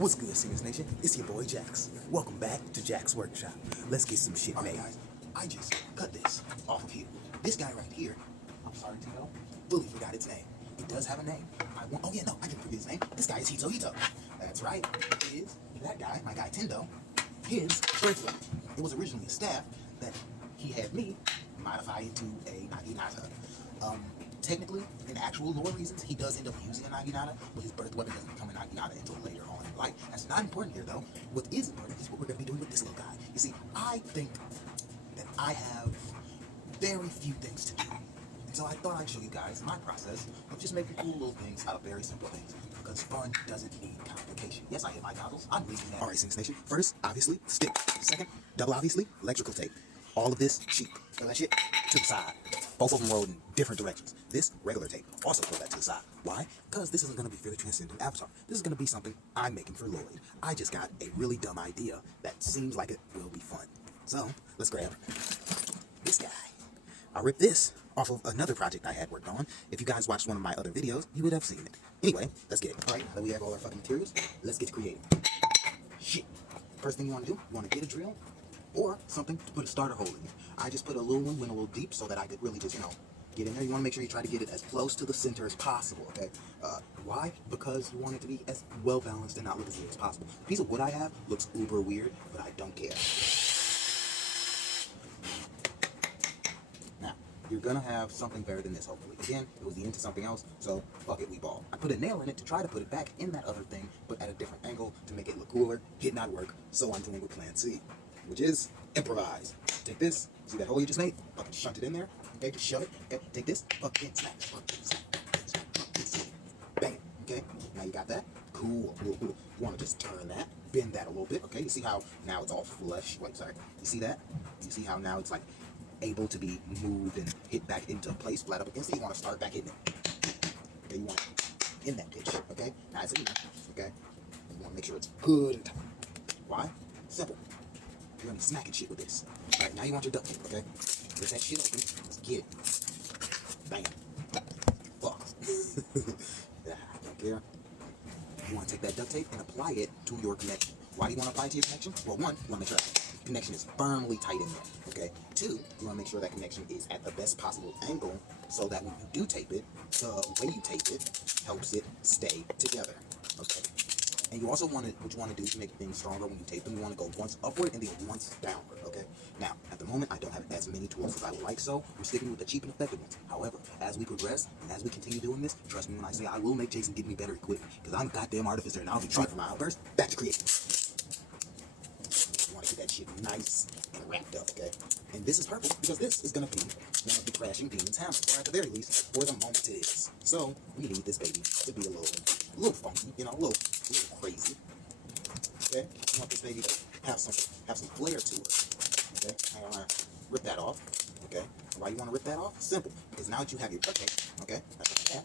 What's good, Semus Nation? It's your boy Jax. Welcome back to Jack's Workshop. Let's get some shit made. Guys, I just cut this off of here. This guy right here, I'm sorry, Tito, fully forgot its name. It does have a name. Oh yeah, no, I didn't forget his name. This guy is Hito. That's right. It is that guy, my guy Tendo, his birthday. It was originally a staff that he had me modify into a naginata. Technically, in actual lore reasons, he does end up using a naginata, but his birth weapon doesn't become a naginata until later on in life. That's not important here, though. What is important is what we're going to be doing with this little guy. You see, I think that I have very few things to do. And so I thought I'd show you guys my process of just making cool little things out of very simple things. Because fun doesn't need complication. Yes, I hit my goggles. I'm reading that. Alright, Semus Nation. First, obviously, stick. Second, double obviously, electrical tape. All of this cheap. Throw that shit to the side. Both of them rolled in different directions. This, regular tape. Also throw that to the side. Why? Because this isn't going to be for the Transcendent Avatar. This is going to be something I'm making for Lloyd. I just got a really dumb idea that seems like it will be fun. So, let's grab this guy. I ripped this off of another project I had worked on. If you guys watched one of my other videos, you would have seen it. Anyway, let's get it. Alright, now that we have all our fucking materials, let's get creative. Shit. First thing you want to do, you want to get a drill or something to put a starter hole in it. I just put a little one, went a little deep so that I could really just, get in there. You want to make sure you try to get it as close to the center as possible, okay? Why? Because you want it to be as well balanced and not look as weird as possible. The piece of wood I have looks uber weird, but I don't care. Now, you're gonna have something better than this, hopefully. Again, it was the into something else, so fuck it, we ball. I put a nail in it to try to put it back in that other thing, but at a different angle to make it look cooler. Did not work, so I'm doing with plan C, which is improvise. Take this, see that hole you just made? Fucking shunt it in there. Okay, just shove it. Okay, take this, fucking snap, bang. Okay, now you got that. Cool. You want to just turn that, bend that a little bit. Okay, you see how now it's all flush. Wait, sorry. You see that? You see how now it's like able to be moved and hit back into place, flat up against it. You want to start back in it. Okay, you want it in that pitch. Okay, now it's in there. Okay, you want to make sure it's good and tight. Why? Simple. You're gonna be smacking shit with this. All right, now you want your duct tape. Okay, get that shit open. Let's get it. Bam. Fuck. I don't care. You want to take that duct tape and apply it to your connection. Why do you want to apply it to your connection? Well, one, you want to make sure that connection is firmly tight in there. Okay. Two, you want to make sure that connection is at the best possible angle so that when you do tape it, the way you tape it helps it stay together. Okay. And you also want to, what you want to do to make things stronger when you tape them, you want to go once upward and then once downward, okay? Now, at the moment, I don't have as many tools as I would like, so I'm sticking with the cheap and effective ones. However, as we progress and as we continue doing this, trust me when I say I will make Jason give me better equipment, because I'm a goddamn artificer and I'll be trying for my outburst. Back to creating. You want to get that shit nice and wrapped up, okay? And this is purple because this is going to be one of the crashing demons hammers, or at the very least, for the moment it is. So, we need this baby to be a little funky, a little crazy. Okay, you want this baby to have some flair to it. Okay, I want to rip that off. Okay, why you want to rip that off? Simple, because now that you have your duct tape, okay, that's like that.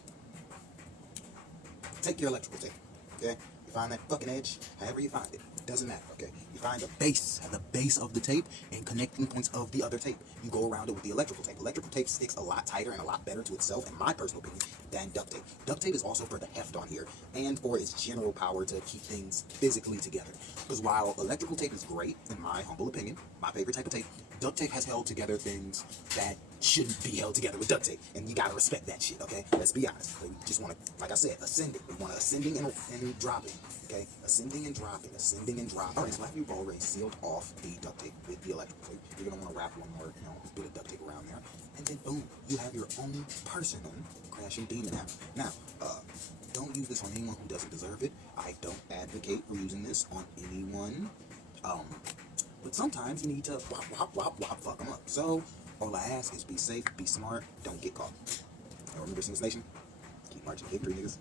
Take your electrical tape. Okay, you find that fucking edge, however you find it, doesn't matter. Okay, you find the base of the tape and connecting points of the other tape. You go around it with the electrical tape. Electrical tape sticks a lot tighter and a lot better to itself, in my personal opinion, than duct tape. Duct tape is also for the heft on here and for its general power to keep things physically together. Because while electrical tape is great, in my humble opinion, my favorite type of tape, duct tape has held together things that shouldn't be held together with duct tape, and you gotta respect that shit. Okay, let's be honest. We just want to, like I said, ascending. We want to ascending and dropping. Okay, ascending and dropping, ascending and dropping. All right, so after you've already sealed off the duct tape with the electrical tape, you're gonna want to wrap one more, bit of duct tape around there, and then boom, you have your own personal crashing demon hammer. Now, don't use this on anyone who doesn't deserve it. I don't advocate for using this on anyone. But sometimes you need to fuck them up. So, all I ask is be safe, be smart, don't get caught. And remember, Semus Nation, keep marching victory, niggas.